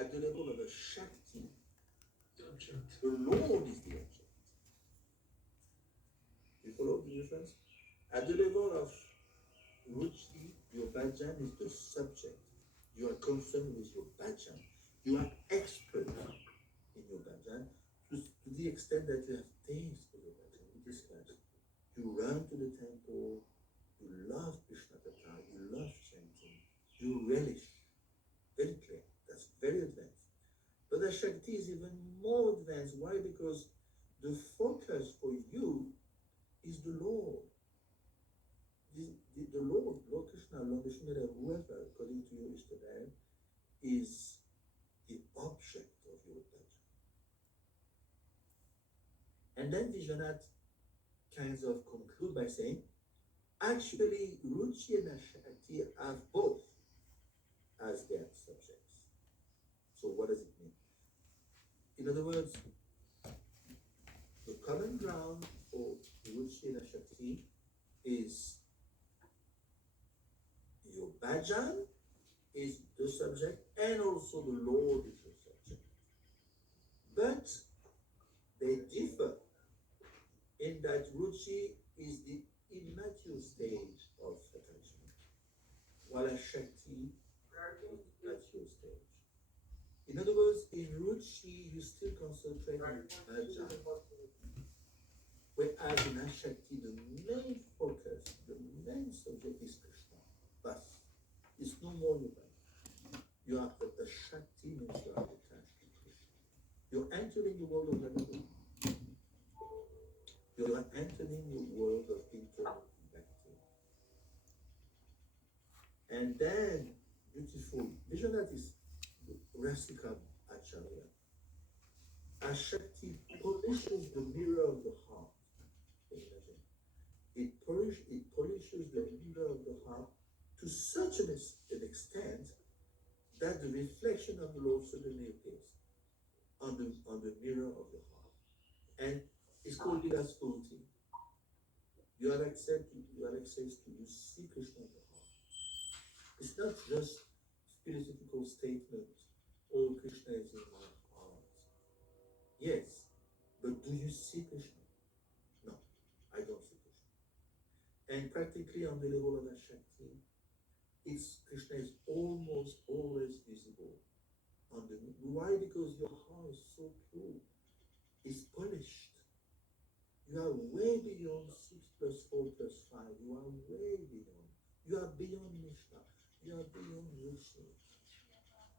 At the level of a Shakti, the Lord is the object. You follow the difference? At the level of Ruchi, your bhajan is the subject. You are concerned with your bhajan. You are expert in your bhajan to the extent that you have taste for your bhajan. We discussed. You run to the temple, you love Krishna Katha, you love chanting, you relish. Very clear. That's very advanced. But the Shakti is even more advanced. Why? Because the focus for you is the Lord. The Lord, Lord Krishna, Lord Vishnu, whoever, according to your Ishtadev, is the object of your bhajan. And then Vishwanath kinds of conclude by saying, actually, Ruchi and Shakti have both as their subjects. So what does it mean? In other words, the common ground for Ruchi and Shakti is your bhajan is the subject and also the Lord is the subject. But they differ in that Ruchi is the immature stage of attachment, while Shakti is the mature stage. In other words, in Ruchi, you still concentrate on bhajan, whereas in Ashakti, the main focus, the main subject is Krishna. But it's no more your bhajan. You are the Shakti means you are attached to Krishna. You're entering the world of Bhakti. You are entering the world of internal Bhakti. And then, beautiful, vision that is Rasika Acharya. Ashakti polishes the mirror of the heart. Imagine. It polishes the mirror of the heart to such an extent that the reflection of the Lord suddenly appears on the mirror of the heart. And it's called Vilasputi. You have access to, you see Krishna in the heart. It's not just philosophical statement, oh, Krishna is in my heart. Yes, but do you see Krishna? No, I don't see Krishna. And practically on the level of Ashakti, Krishna is almost always visible. Why? Because your heart is so pure. It's polished. You are way beyond 6 plus 4 plus 5. You are way beyond. You are beyond Mishra. You are beyond Rishi.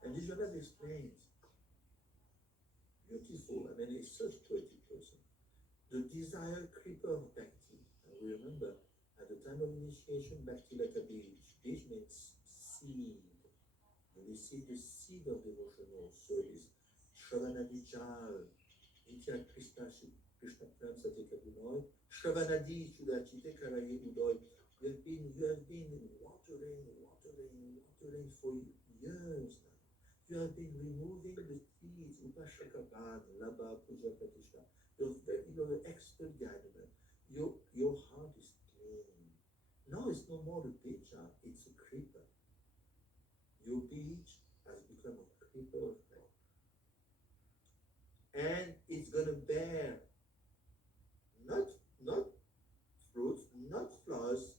And Vishwanath explains, beautiful, I mean, he's such a poetic person. The desire creeper of Bhakti. And we remember, at the time of initiation, Bhakti Lata Bij. Bij means seed. You receive the seed of devotional service. Shravanadi Jal. Nitya Krishna Prem Satya Bunoy. Shravanadi Chudachite Karaye Udoy. You have been watering for years now. You have been removing the seeds, Upashakaban, Laba, Puja Pratishtha. You're an expert gardener. Your heart is clean. Now it's no more the bija, it's a creeper. Your beach has become a creeper of life. And it's gonna bear not fruits, not flowers,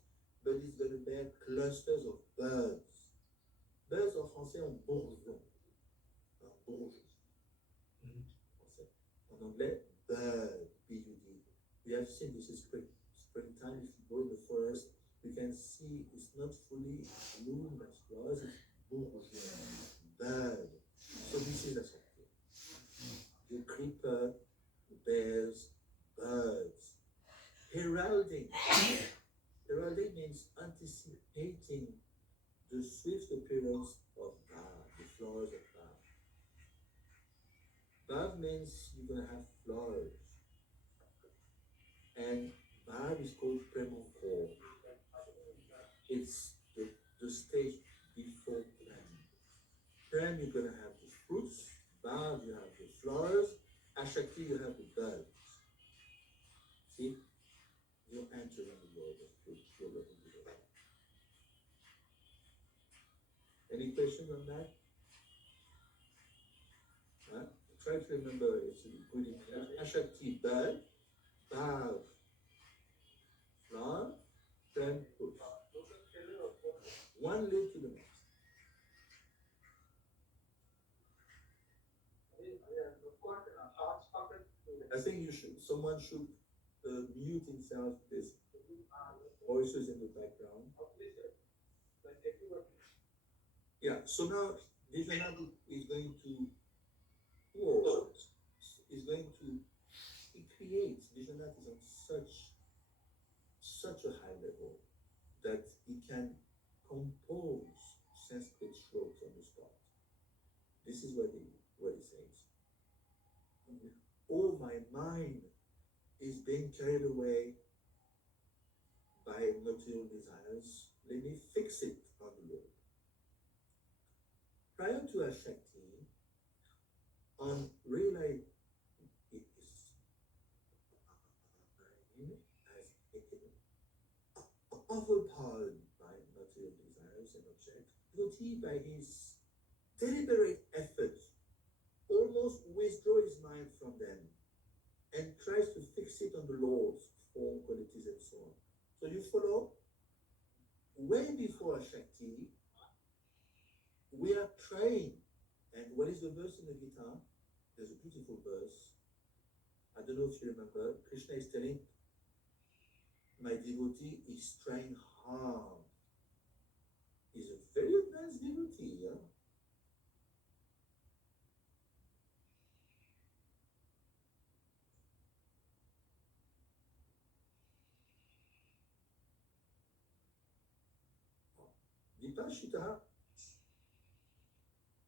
but it's gonna bear clusters of birds. Birds en français ont bourgeon. Un bourgeon. Français. En anglais, bird, B-U-D. We have seen this is springtime. If you go in the forest, you can see it's not fully bloom as flowers, it's bourgeon, bird. So this is a something. The creeper bears birds. Heralding. Heralding means anticipating the swift appearance of Bhav, the flowers of Bhav. Bhav means you're going to have flowers. And Bhav is called Premonkor. It's the stage before Prem. Prem, you're going to have the fruits. Bhav, you have the flowers. Ashakti, you have the birds. See? You're entering the world of pure love and devotion. Any questions on that? try to remember it's a good English. Ashakti, bud, bow, flower, then push. One leg to the next. I think someone should mute himself. There's voices in the background. Yeah, so now Vijayanath is going to work, is going to, he creates, Vijayanath is on such a high level that he can compose Sanskrit shlokas on the spot. This is what he says. Oh, my mind is being carried away by material desires. Let me fix it on the Lord. Prior to Ashakti, on realizing it is overpowered by material desires and objects, devotee by his deliberate efforts almost withdraw his mind from them and tries to fix it on the Lord's form, qualities, and so on. So you follow? Way before Shakti, we are trying. And what is the verse in the Gita? There's a beautiful verse. I don't know if you remember. Krishna is telling, my devotee is trying hard. He's a very advanced devotee, yeah? Vipashita,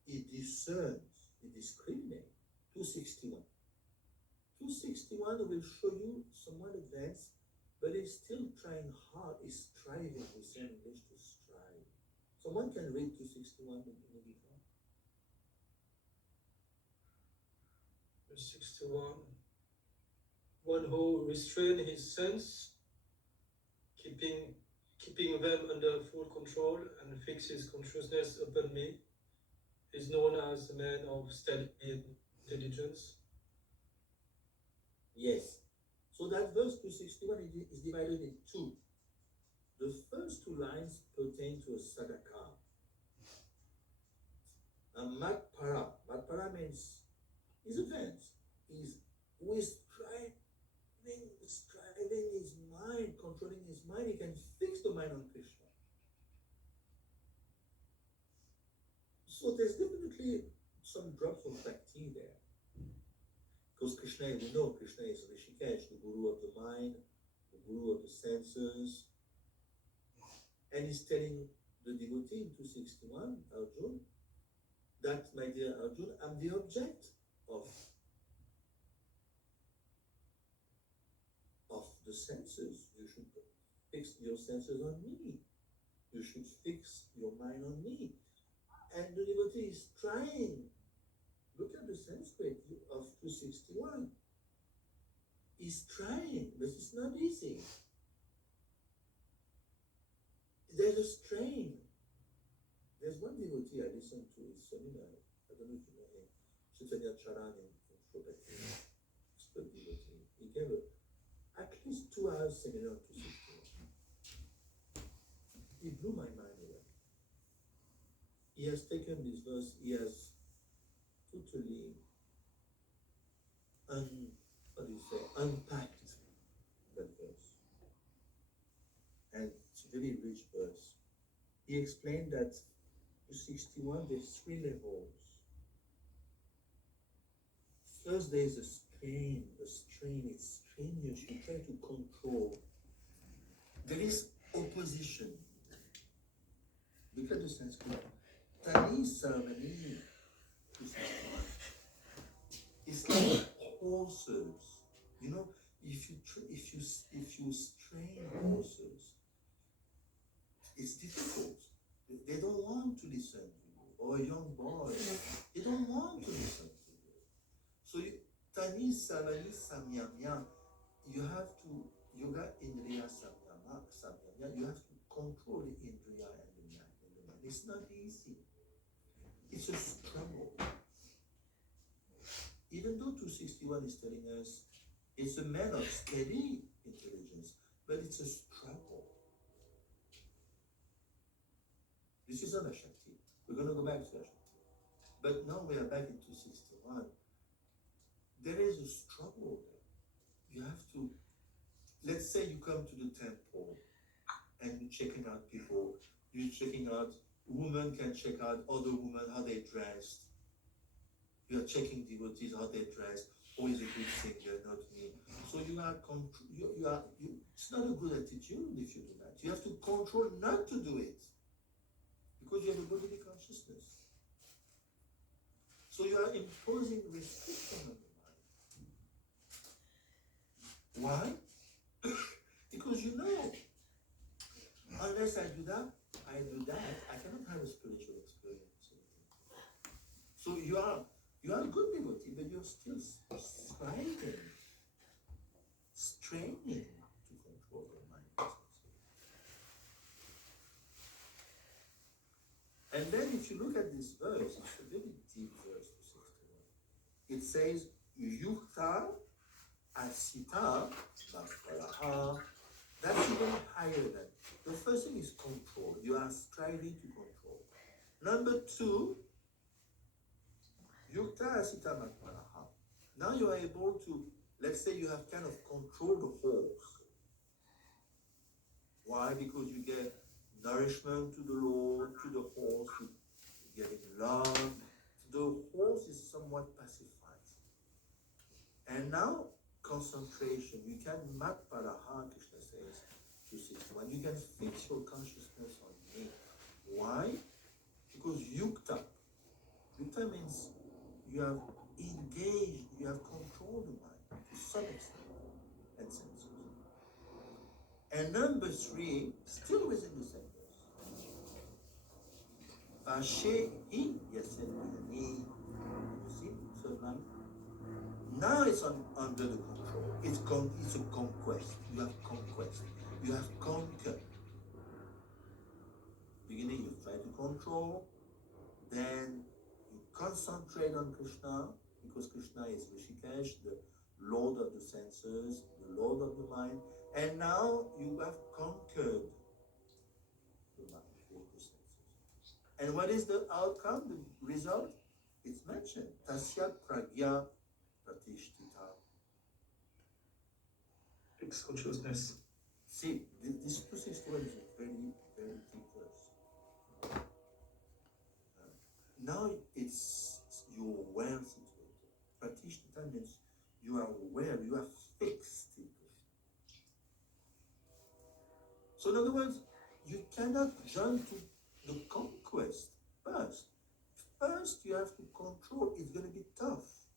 he discerns, he discriminates. 261. 261 will show you someone advanced, but he's still trying hard, he's striving, we say in English to strive. Someone can read 261 in the Gita. 261. One who restrains his sense, keeping them under full control and fixes consciousness upon me, is known as a man of steady intelligence. Yes. So that verse 261 is divided in two. The first two lines pertain to a sadhaka. A matpara. Matpara means he's advanced. He's striving his mind, controlling his mind. He can fix the mind on Krishna. So there's definitely some drops of bhakti there. Because Krishna, we know Krishna is Rishikesh, the guru of the mind, the guru of the senses. And he's telling the devotee in 261, Arjun, that, my dear Arjun, I'm the object of the senses. You should fix your senses on me. You should fix your mind on me. And the devotee is trying. Look at the Sanskrit of 261. He's trying, but it's not easy. There's a strain. There's one devotee I listened to his seminar. I don't know if you know him. Chaitanya Charan in Shropati. Expert devotee. He gave at least 2 hours seminar to 261. He blew my mind away. He has taken this verse, he has totally unpacked that verse. And it's a very rich verse. He explained that to 61 there's 3 levels. First there's a strain, it's strenuous, you try to control. There is opposition. Look at the Sanskrit. Tani Sarvani to 61. It's like horses. You know, if you strain horses, it's difficult. They don't want to listen to you. Or a young boy, they don't want to listen to you. So Tani Sarvani Samyamya, you have to yoga indriya samyamya, you have to control the indriya and the mind. It's not easy. It's a struggle. even though 261 is telling us it's a man of steady intelligence, but it's a struggle. This is not a Shakti. We're going to go back to a Shakti. But now we are back in 261. There is a struggle there. You have to, let's say you come to the temple and you're checking out people. You're checking out, women can check out other women, how they dressed. You are checking devotees, how they dress. Who is a good singer, not me. So you are, it's not a good attitude if you do that. You have to control not to do it. Because you have a bodily consciousness. So you are imposing restriction on the mind. Why? Because you know, unless I do that, I cannot have a spiritual experience. So you are a good devotee, but you're still straining to control your mind. And then if you look at this verse, it's a very deep verse, 261. It says, Yukta asita masparaha. That's even higher than. The first thing is control. You are striving to control. Number two, Yukta asita masparaha. Now you are able to, let's say you have kind of controlled the horse. Why? Because you get nourishment to the Lord, to the horse, you get love. The horse is somewhat pacified. And now, concentration. You can mat paraha, Krishna says, 261. You can fix your consciousness on me. Why? Because yukta. Yukta means you have engaged, you have controlled the mind to some extent and senses. And number three, still within the same verse. Vashehi yasenuyani. You see, third line. Now it's under the control. It's a conquest. You have conquest. You have conquered. Beginning, you try to control. Then you concentrate on Krishna, because Krishna is Rishikesh, the Lord of the senses, the Lord of the mind. And now you have conquered the mind, the senses. And what is the outcome, the result? It's mentioned. Tasya pragya pratishtita. Fixed consciousness. See, this 261 is a very, very deep verse. Now you're well situated. Pratishtita means you are aware, you are fixed in Krishna. So in other words, you cannot jump to the conquest first. First, you have to control. It's going to be tough.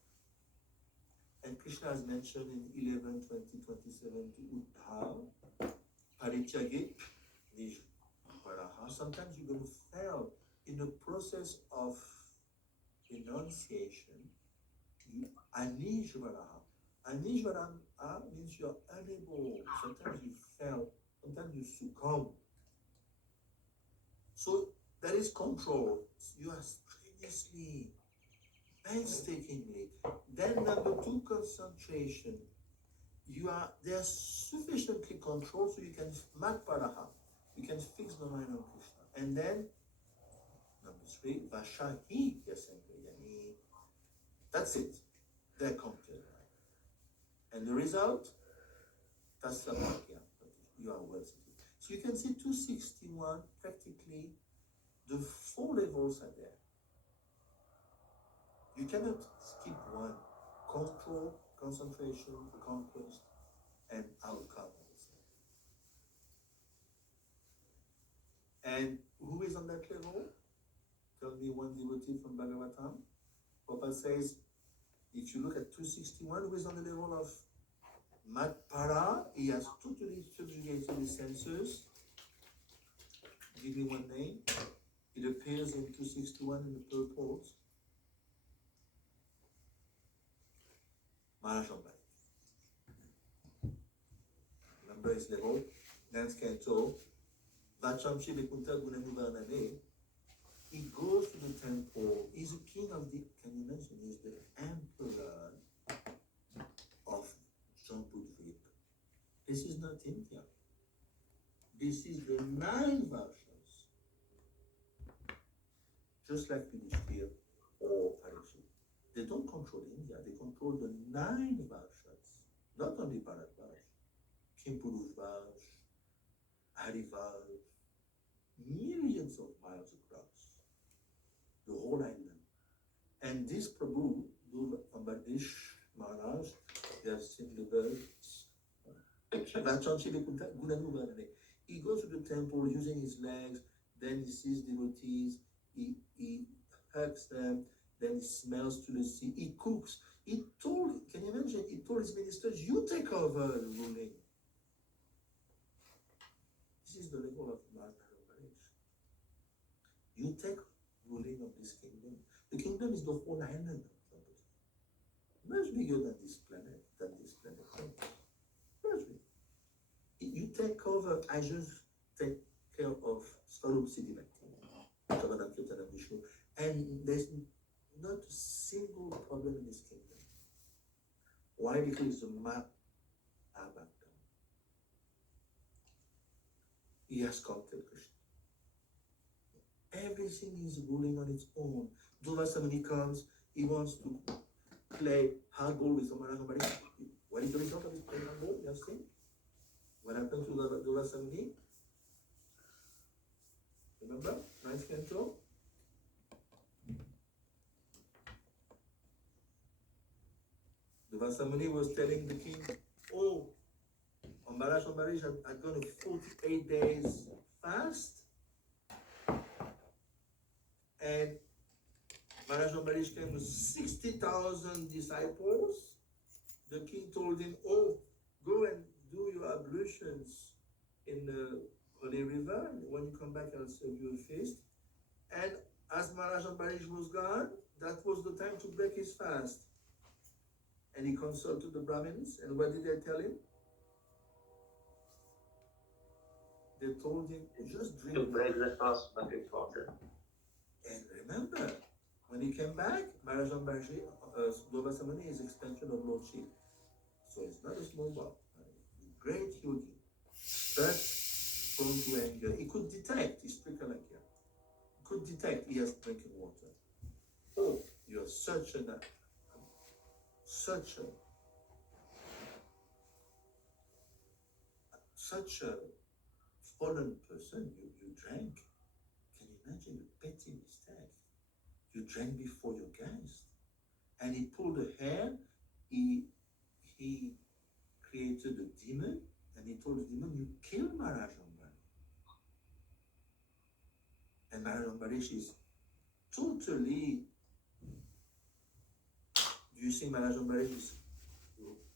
And Krishna has mentioned in 11, 20, 27 to Uddhav, Parityage, Nijvaraha. Sometimes you're going to fail in the process of enunciation. Anijvaraha. Anijvaraha means you're unable. Sometimes you fail. Sometimes you succumb. So that is control. You are strenuously, painstakingly. Then number two, concentration. They are sufficiently controlled so you can matparaha. You can fix the mind on Krishna. And then number three, vashahi yasenkriyani. That's it. They're conquered. And the result, tasya. You are well situated. So you can see 261 practically. The four levels are there. You cannot skip one. Control, concentration, conquest, and outcome. And who is on that level? Tell me one devotee from Bhagavatam. Prabhupada says, if you look at 261, who is on the level of Matpara? He has totally subjugated his senses. Give me one name. It appears in 261 in the purport. Maharaj Ambari. Remember his level? Dance canto. Vachamshi Bekunta Gunamuvarnane. He goes to the temple. He's a king of the, can you mention, he's the emperor This is not India. This is the 9 versions, just like Yudhishthir or Parikshit. They don't control India, they control the 9 versions, not only Bharatvaj, Kimpurushvaj, Harivaj, millions of miles across the whole island. And this Prabhu, Ambarish Maharaj, they have seen the birds. He goes to the temple using his legs, then he sees devotees, he hugs them, then he smells to the sea, he cooks. He told, can you imagine, he told his ministers, you take over ruling. This is the level of Maharaj. You take ruling of this kingdom. The kingdom is the whole island. Much bigger than this planet, Much bigger. You take over, I just take care of Swarup Siddhi Vishnu, and there's not a single problem in this kingdom. Why? Because the map are back down. He has come to Krishna. Everything is ruling on its own. Dhruva somebody comes, he wants to play hardball with someone. What is the result of his playing hardball? You have seen? What happened to Dhruva Samani? Remember? 9th canto? Dhruva Samani was telling the king, oh, Ambarish had gone a 48 days fast, and Maharaj Ambarish came with 60,000 disciples. The king told him, oh, go and do your ablutions in the holy river. When you come back, I'll serve you a feast. And as Maharaj Ambarish was gone, that was the time to break his fast. And he consulted the Brahmins, and what did they tell him? They told him, just drink. To break the fast, but it's water. And remember, when he came back, Maharaj Ambarish, Dhruva Samani is extension of Lord Shiva. So it's not a small boy. Great yogi, but prone to anger. He could detect, he's Trikalakya. He could detect he has drinking water. Oh, you're such a fallen person, you drank. Can you imagine a petty mistake? You drank before your guest. And he pulled a hair, he created a demon, and he told the demon, you kill Maharaj Ambarish. And Maharaj Ambarish is totally, do you see Maharaj Ambarish is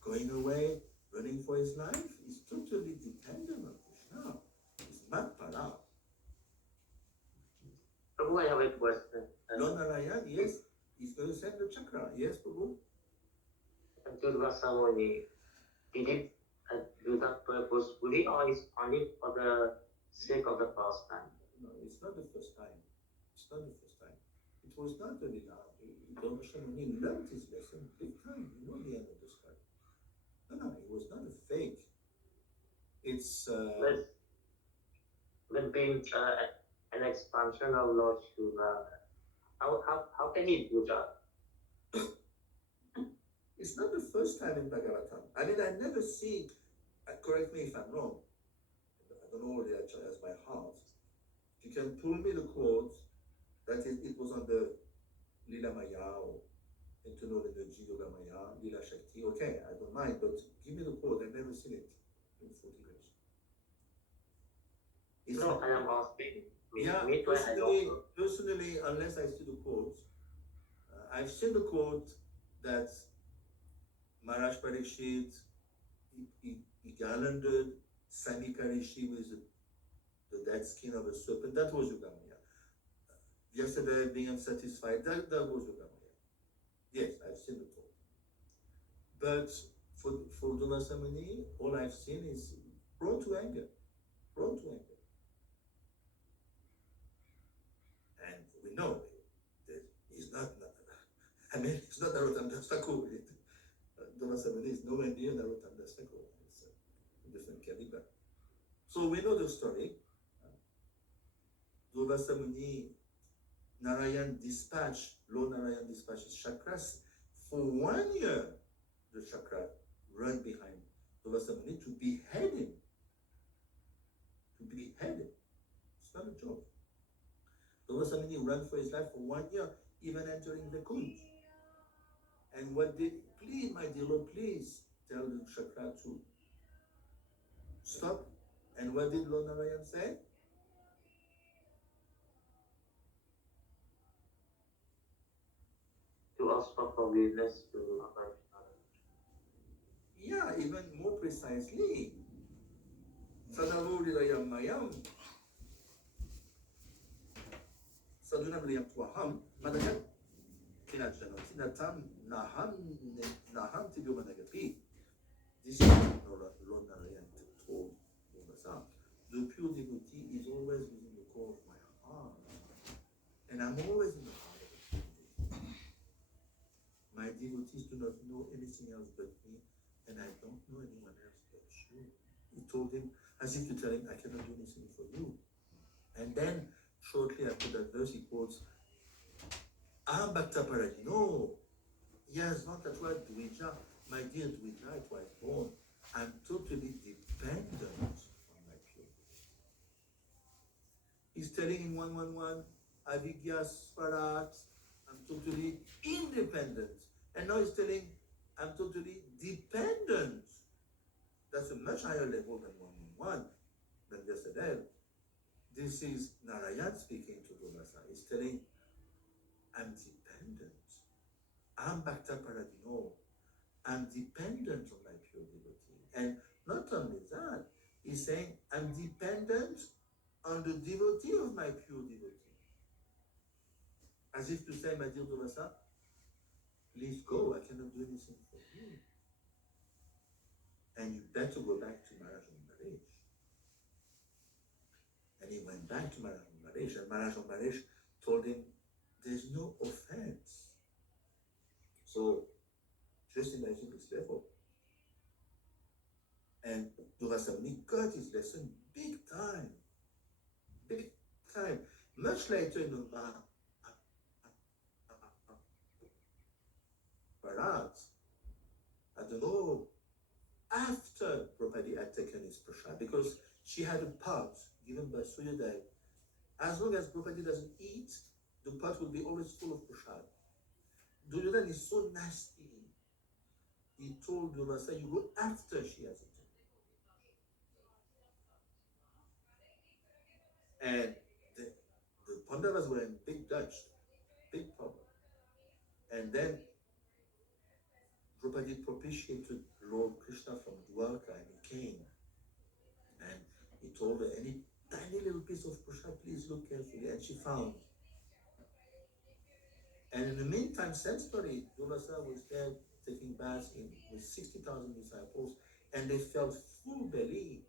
going away, running for his life? He's totally dependent on Krishna. He's not para. Prabhu, I have a question. Lord Narayan, yes, he's going to send the chakra. Yes, Prabhu? Durga Samoni, did it do that purposefully, or is only for the sake of the pastime? No, it's not the first time. It's not the first time. It was not the Lila. Lord Shamani learned his lesson big time. You know the end of the story. No, it was not a fake. It's When being an expansion of Lord Shiva, how can he do that? It's not the first time in Bhagavatam. I mean, I never see, correct me if I'm wrong, I don't know the acharyas by heart. You can pull me the quote that it was on the Lila Maya or Internal Energy Yoga Maya, Lila Shakti. Okay, I don't mind, but give me the quote. I've never seen it in 40 years. No, I am asking. Yeah, personally, unless I see the quote, I've seen the quote that Maharaj Parikshit, he garlanded Sami Karishi with the dead skin of a serpent. That was Yogamaya. Yesterday, being unsatisfied, that was Yogamaya. Yes, I've seen the quote. But for Dhruva Samani, all I've seen is prone to anger. Prone to anger. And we know that he's not, I mean, it's not Narottam Das Thakur. Dhruva Samani is nowhere near Narottam Das Thakur. different caliber. So we know the story. Durvasa Muni, Narayan dispatched, Lord Narayan dispatched his chakras. For 1 year, the chakra run behind Durvasa Muni to behead him. To behead him. It's not a joke. Durvasa Muni ran for his life for 1 year, even entering the Kunj. And what did, please, my dear Lord, please tell the chakra to stop. And what did Lord Narayan say? To ask for forgiveness to our Father. Yeah, even more precisely. Sadavo Lilayam Mayam. Sadunam Liam Twaham. Madagat. Kinachano. Tinatam Naham Tibumanagapi. This is what Lord Narayan told Mubasa. The pure devotee is always within the core of my heart. And I'm always in the heart of the pure devotee. My devotees do not know anything else but me, and I don't know anyone else but you. He told him, as if to tell him, I cannot do anything for you. And then, shortly after that verse, he quotes, Aham Bhakta Paradino. Yes, not that word Dvija. My dear Dvija, it was born. I'm totally dependent on my pure. He's telling in 111, Avigya Swarat, I'm totally independent. And now he's telling, I'm totally dependent. That's a much higher level than 111, than yesterday. This is Narayan speaking to Durvasa. He's telling, I'm dependent. I'm Bhakta Paradino. I'm dependent on my pure devotee. And not only that, he's saying, I'm dependent on the devotee of my pure devotee. As if to say, my dear Durvasa, please go, I cannot do anything for you. And you better go back to Maharaj Ambarish. And he went back to Maharaj Ambarish, and Maharaj Ambarish told him, there's no offense. So, just imagine this level. And Durvasa Muni got his lesson big time. Big time. Much later in the Mahabharata, I don't know, after Draupadi had taken his prasad, because she had a pot given by Suryodaya. As long as Draupadi doesn't eat, the pot will be always full of prasad. Duryodhana is so nasty. He told Durvasa, you go after she has eaten. And the Pandavas were in big Dutch, big problem. And then Draupadi propitiated Lord Krishna from Dwarka, and he came. And he told her, any tiny little piece of prasad, please look carefully. And she found. And in the meantime, same story, Durvasa was there taking baths with 60,000 disciples, and they felt full belly.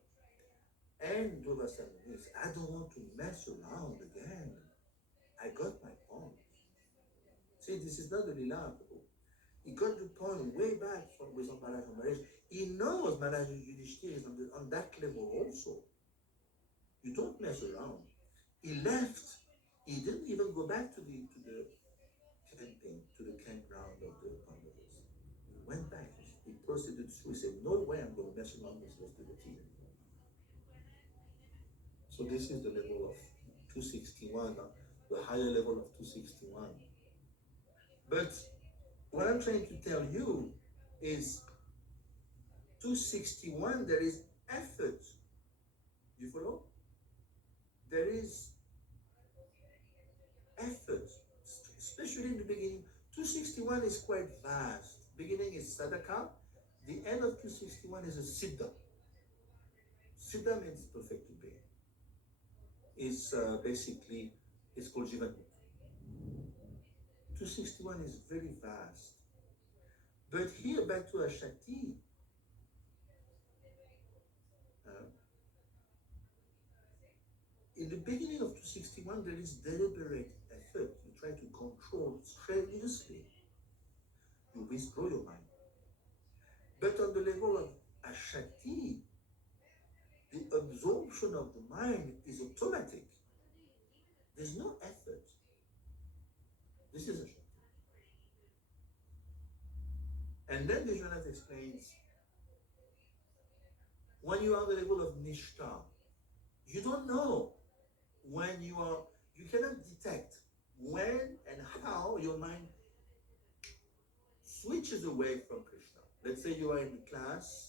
And Durvasa said, I don't want to mess around again. I got my point. See, this is not the Lila. He got the point way back with Maharaj Ambarish. He knows Maharaj Yudhishthira is on that level also. You don't mess around. He left. He didn't even go back to the camping, to the campground of the Pandavas. He went back. He proceeded through. He said, no way I'm going to mess around with this devotee. So this is the level of 261, the higher level of 261. But what I'm trying to tell you is 261, there is effort. You follow? There is effort, especially in the beginning. 261 is quite vast. Beginning is sadaka. The end of 261 is a siddha. Siddha means perfect to be. It's basically, it's called jivan. 261 is very vast. But here, back to Ashakti, in the beginning of 261, there is deliberate effort. You try to control strenuously. You withdraw your mind. But on the level of Ashakti, absorption of the mind is automatic. There's no effort. This is a Shakti. And then Vishwanath explains, when you are at the level of Nishta, you don't know when you cannot detect when and how your mind switches away from Krishna. Let's say you are in class,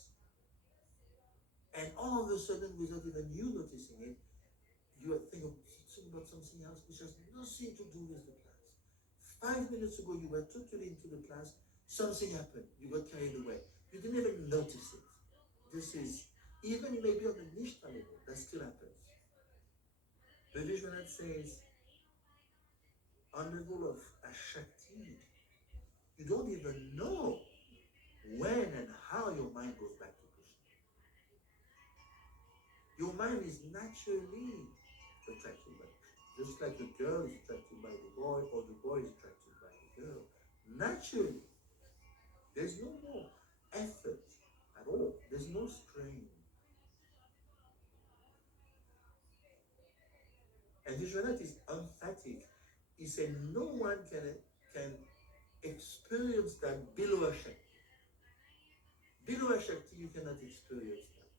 and all of a sudden, without even you noticing it, you are thinking about something else which has nothing to do with the class. 5 minutes ago, you were totally into the class, something happened, you got carried away. You didn't even notice it. This is, even maybe on the Nishta level, that still happens. The Vishwanath says, on the level of Ashakti, you don't even know when and how your mind goes back to Krishna. Your mind is naturally attracted by Krishna. Just like the girl is attracted by the boy, or the boy is attracted by the girl. Naturally. There's no more effort at all. There's no strain. And Vishwanath is emphatic. He said no one can experience that below a Shakti. Below a Shakti, you cannot experience that.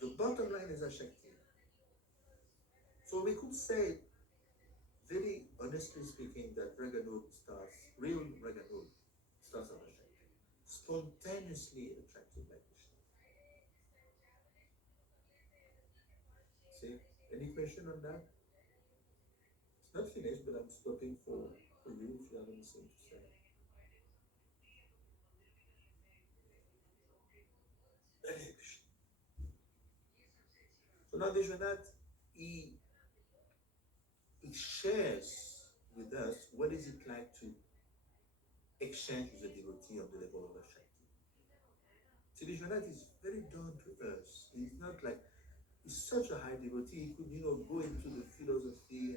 The bottom line is a Shakti. So we could say, very honestly speaking, that Raganod starts, real Raganod starts as a Shakti. Spontaneously attracted by Krishna. See? Any question on that? It's not finished, but I'm stopping for you if you have anything to say. So now Vishwanath, he shares with us what is it like to exchange with a devotee on the level of a Shakti. See, Vishwanath is very down to earth. He's not like, he's such a high devotee, he could, go into the philosophy.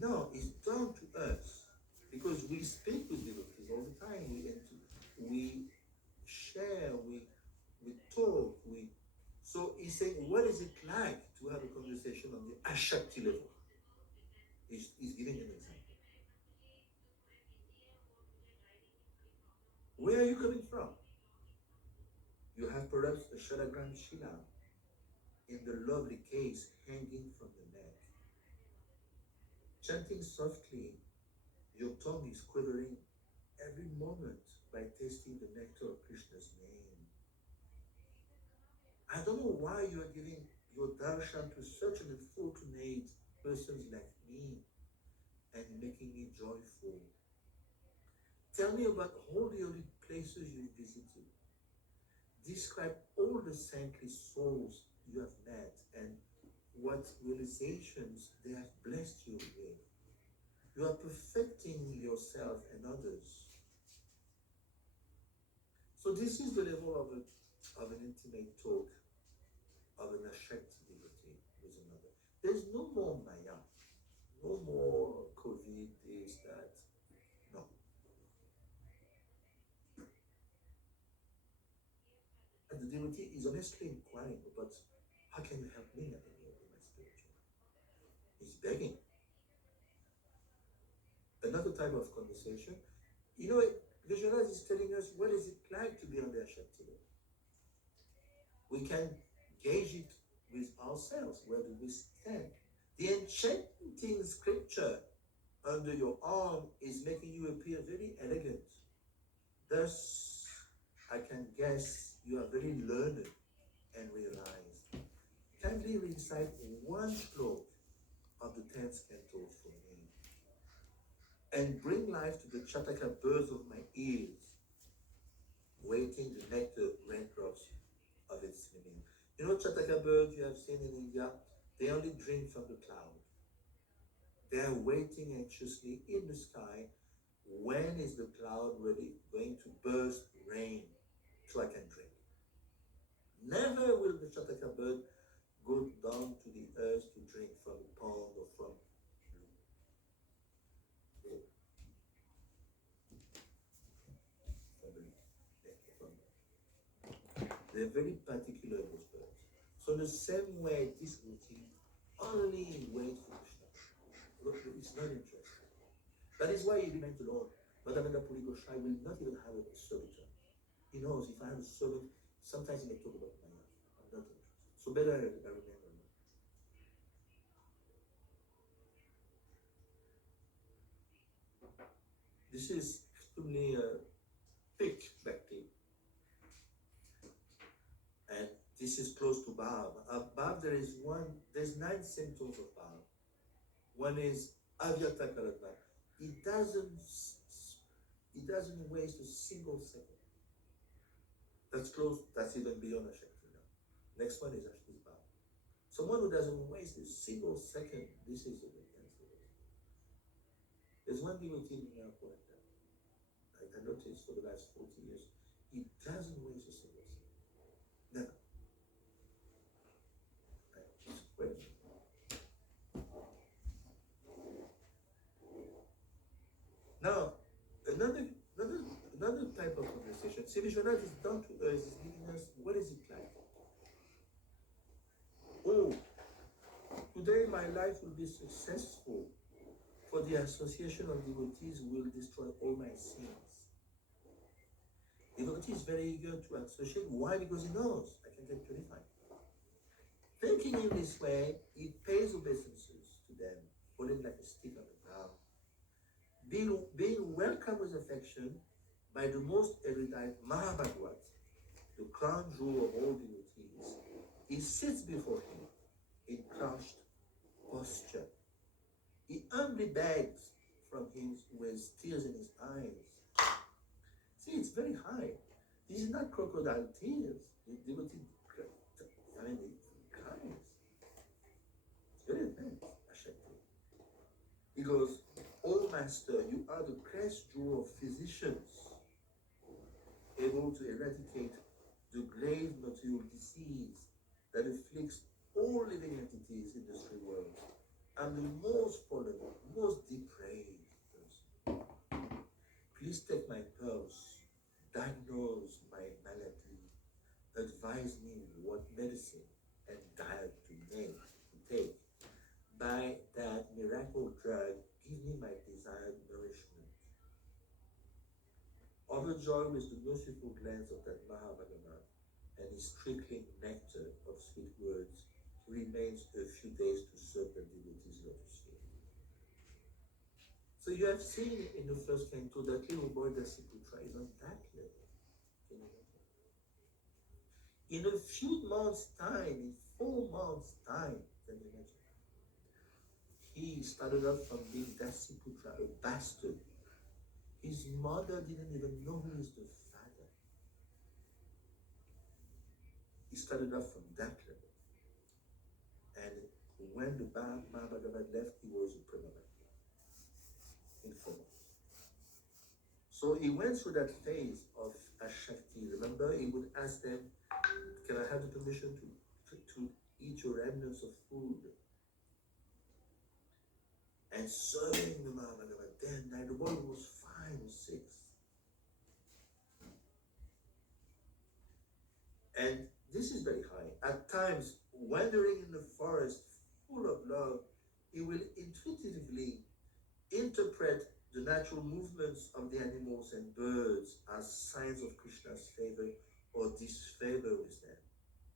No, he's down to earth. Because we speak with devotees all the time. We share, we talk, so he's saying, what is it like to have a conversation on the Ashakti level? He's giving an example. Where are you coming from? You have perhaps a Shalagram Shila in the lovely case hanging from the neck. Chanting softly, your tongue is quivering every moment by tasting the nectar of Krishna's name. I don't know why you are giving your darshan to such an unfortunate persons like me and making me joyful. Tell me about all the holy places you've visited. Describe all the saintly souls you have met and what realizations they have blessed you with. You are perfecting yourself and others. So this is the level of an intimate talk of an Ashakti devotee with another. There's no more Maya, no more COVID, this, that. No. And the devotee is honestly inquiring about, how can you help me in my spiritual life? He's begging. Another type of conversation. Vishwanath is telling us what is it like to be on the Ashakti level. We can gauge it with ourselves, where do we stand. The enchanting scripture under your arm is making you appear very elegant. Thus, I can guess you are very learned and realized. Kindly recite one shlok of the 10th canto for me, and bring life to the Chataka birds of my ears, waiting the nectar raindrops of its swimming. Chataka birds you have seen in India, they only drink from the cloud. They are waiting anxiously in the sky. When is the cloud really going to burst rain so I can drink? Never will the Chataka bird go down to the earth to drink from a pond or from They're very particular, those birds. So the same way, this routine only wait for Krishna. It's not interesting. That is why he remains alone. Madhavendra Puri Goswami will not even have a servitor. He knows if I have a servant, sometimes he may talk about Maya. I'm not interested. So better I remain alone. This is extremely thick bhakti. And this is close to Bhav. Bhav, there's 9 symptoms of Bhav. One is Avyata Karatma. It doesn't waste a single second. That's close, that's even beyond a Shakti now. Next one is Ashti Bhav. Someone who doesn't waste a single second, this is a good answer. There's one devotee in Miracle like that. I noticed for the last 40 years, he doesn't waste a single second. Never. It's incredible. Now, another type of conversation. See, Vishwanath is down to earth, is giving us what is it like? Oh, today my life will be successful, for the association of devotees will destroy all my sins. Devotee is very eager to associate. Why? Because he knows I can get purified. Thinking in this way, he pays obeisances to them, holding like a stick on the ground. Being welcomed with affection by the most erudite Mahabhagwat, the crown jewel of all devotees, he sits before him in crouched posture. He humbly begs from him with tears in his eyes. See, it's very high. This is not crocodile tears. The devotee, I mean, he cries. It's very intense, Ashakti. He goes, "Oh Master, you are the crest jewel of physicians, able to eradicate the grave material disease that afflicts all living entities in this free world. I'm the most fallen, most depraved person. Please take my pulse, diagnose my malady, advise me what medicine and diet to take. By that miracle drug, give me my desired nourishment." Overjoyed with the merciful glance of that Mahabhagavat and his trickling nectar of sweet words, he remains a few days to serve the devotee's lotus feet. So you have seen in the first canto that little boy Dasiputra is on that level. In a few months' time, in 4 months' time, can you imagine? He started off from being Dasiputra, a bastard. His mother didn't even know who is the father. He started off from that level. And when the Mahabhagavat left, he was a Prema Bhakti in 4 months. So he went through that phase of Ashakti. Remember, he would ask them, "Can I have the permission to eat your remnants of food?" And serving the Mahabhagavat day and night. The boy was 5 or 6. And this is very high. At times, wandering in the forest full of love, he will intuitively interpret the natural movements of the animals and birds as signs of Krishna's favor or disfavor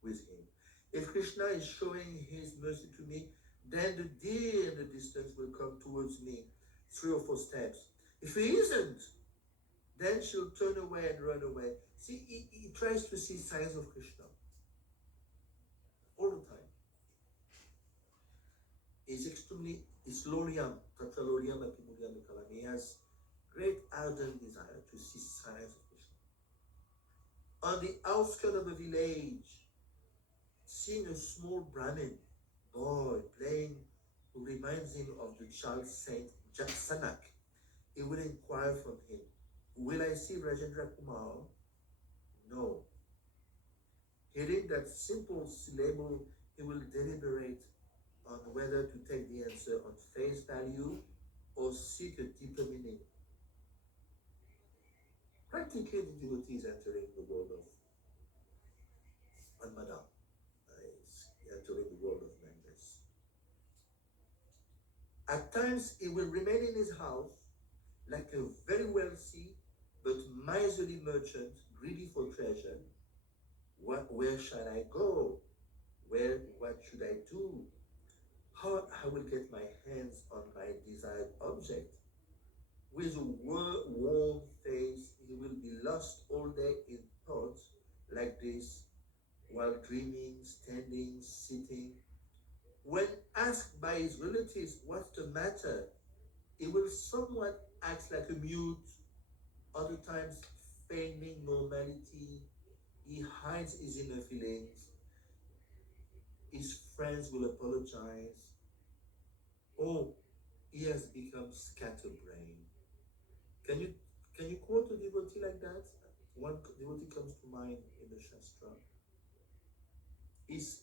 with him. If Krishna is showing his mercy to me, then the deer in the distance will come towards me 3 or 4 steps. If he isn't, then she'll turn away and run away. See, he tries to see signs of Krishna all the time. It's Loriam, Tatraloriam, Apimuliam, Mikalam. He has great ardent desire to see signs of Krishna. On the outskirts of a village, seeing a small Brahmin boy playing who reminds him of the child saint Sanak, he will inquire from him, "Will I see Rajendra Kumar?" No. Hearing that simple syllable, he will deliberate on whether to take the answer on face value or seek a deeper meaning. Practically, the devotee is entering the world of At times, he will remain in his house like a very wealthy but miserly merchant, greedy for treasure. Where shall I go? What should I do? How I will get my hands on my desired object? With a worn face, he will be lost all day in thoughts like this, while dreaming, standing, sitting. When asked by his relatives what's the matter, he will somewhat act like a mute, other times feigning normality. He hides his inner feelings. His friends will apologize. Oh, he has become scatterbrained. Can you can you quote a devotee like that? One devotee comes to mind in the Shastra. His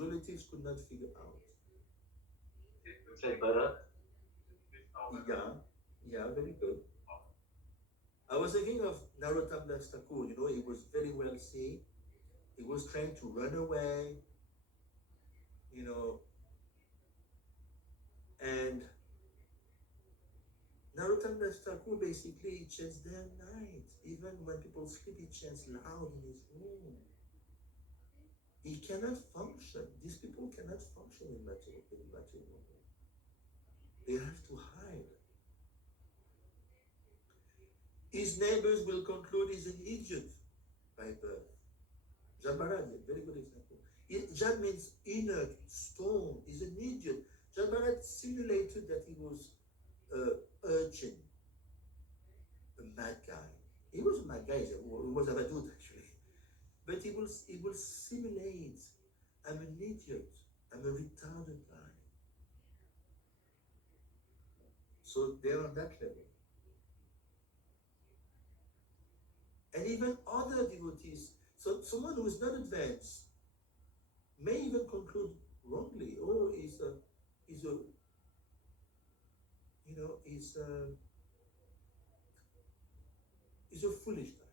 relatives could not figure out. Said Bharat. Yeah, yeah, very good. I was thinking of Narottam Das Thakur. You know, he was very wealthy. He was trying to run away. You know, and Narottam Das Thakur basically chants day and night. Even when people sleep, he chants loud in his room. He cannot function. These people cannot function in material world. They have to hide. His neighbors will conclude he's an idiot by birth. Jan Barad, a very good example. Jan means inert, stone, he's an idiot. Jan Barad simulated that he was urging, a mad guy. He was a mad guy, he was a badut actually. But he will simulate, I'm an idiot, I'm a retarded guy. So they're on that level. And even other devotees, so someone who is not advanced may even conclude wrongly, oh, he's a, you know, he's a foolish guy.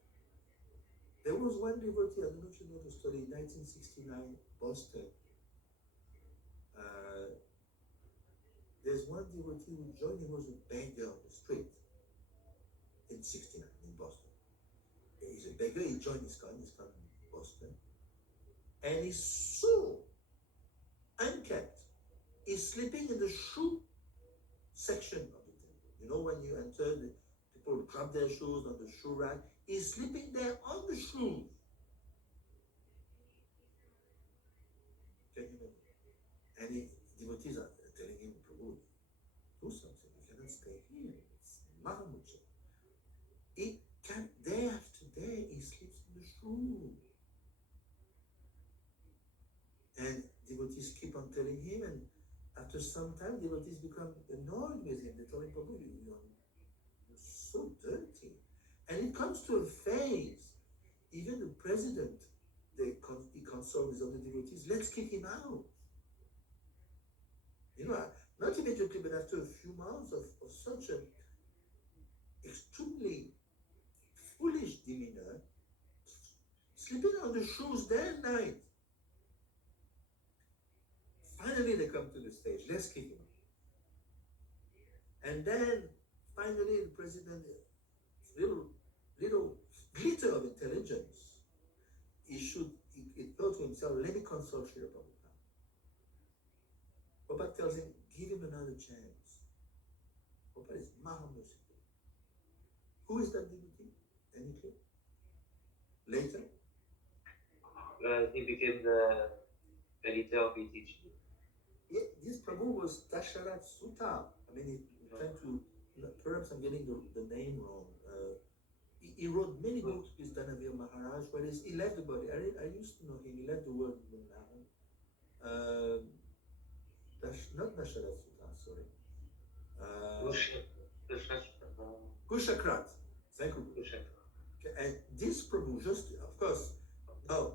There was one devotee, I don't know if you know the story, 1969, Boston. Uh, there's one devotee who joined, he was a beggar on the street in 69 in Boston. He's a beggar, he joined his con in Boston. And he's so unkept. He's sleeping in the shoe section of the temple. You know, when you enter, the people drop their shoes on the shoe rack. He's sleeping there on the shoes. Can you imagine? And devotees are telling him, Prabhu, do something. You cannot stay here. It's Mahamucha. He can, day after day, he sleeps in the shoe. And devotees keep on telling him, and after some time, devotees become annoyed with him. They tell him, Prabhu, you're so dirty. And it comes to a phase, even the president, he consults with other devotees, let's kick him out. You know, not immediately, but after a few months of such an extremely foolish demeanor, sleeping on the shoes day and night. Finally, they come to the stage, let's kick him out. And then, finally, the president, little glitter of intelligence, he thought to himself, let me consult Srila Prabhupada. Prabhupada tells him, give him another chance. Prabhupada is Mahamerciful. Who is that devotee? Any clue? Later? He became the editor of ETG. Yeah, this Prabhu was Dasharat Sutta. I mean, he trying to, perhaps I'm getting the name wrong. He wrote many books with Dhanavir Maharaj, but he left the body. I used to know him. He left the world in not Dasharat Sutta, sorry. Kushakrat. Thank you. And this Prabhu, just, of course, now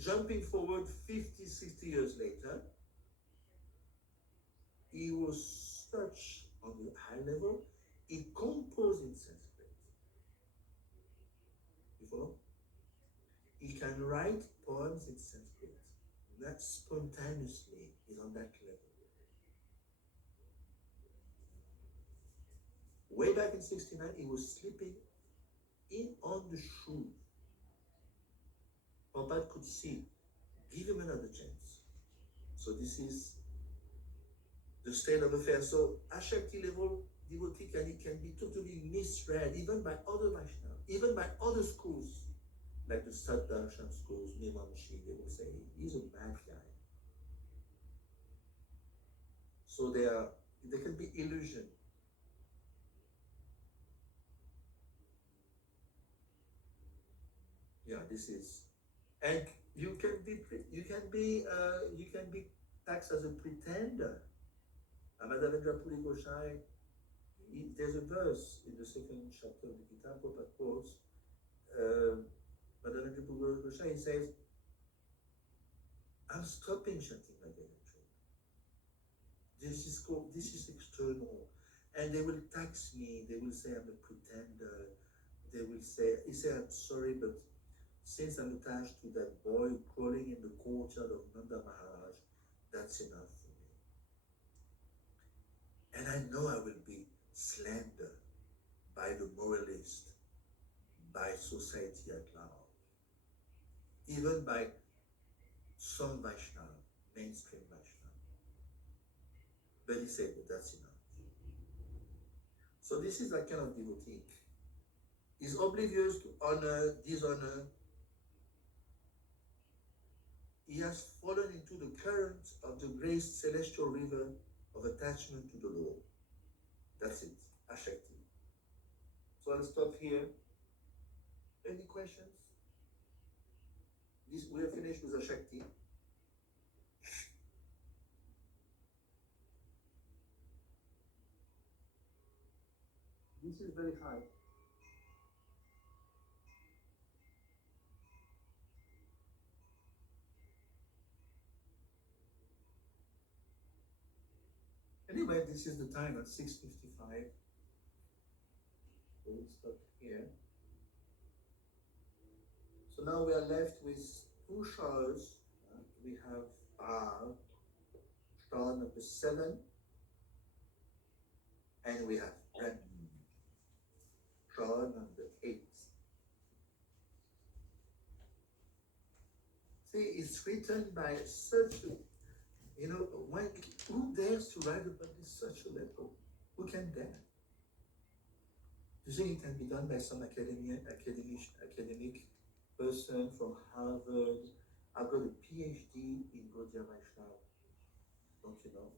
jumping forward 50, 60 years later, he was such on the high level, he composed in Sanskrit. You follow? He can write poems in Sanskrit. Not spontaneously, he's on that level. Way back in 69, he was sleeping in on the shoes. Prabhupada could see, give him another chance. So this is the state of affairs. So Ashakti level devotee can be totally misread even by other Vaishnavas, even by other schools, like the Saddarshan schools, Nimanshi, they will say, he's a bad guy. So there can be illusion. Yeah, this is, and you can be taxed as a pretender. Madhavendra Puri Goswami, there's a verse in the second chapter of the Gita, Prabhupada quotes, Madhavendra Puri Goswami says, I'm stopping chanting my Gayatri. This is external. And they will tax me, they will say I'm a pretender, they will say, he said, I'm sorry, but since I'm attached to that boy crawling in the courtyard of Nanda Maharaj, that's enough for me. And I know I will be slandered by the moralist, by society at large, even by some Vaishnava, mainstream Vaishnava. But he said, but that's enough. So this is that kind of devotee. He's oblivious to honor, dishonor. He has fallen into the current of the great celestial river of attachment to the Lord. That's it, Ashakti. So I'll stop here. Any questions? We are finished with Ashakti. This is very high. Anyway, this is the time at 6:55. We'll stop here. So now we are left with two showers. We have shower number 7, and we have shower number 8. See, it's written by such a, who dares to write about this such a level? Who can dare? You think it can be done by some academic person from Harvard? I've got a PhD in Gaudiya Vaishnava. Don't you know?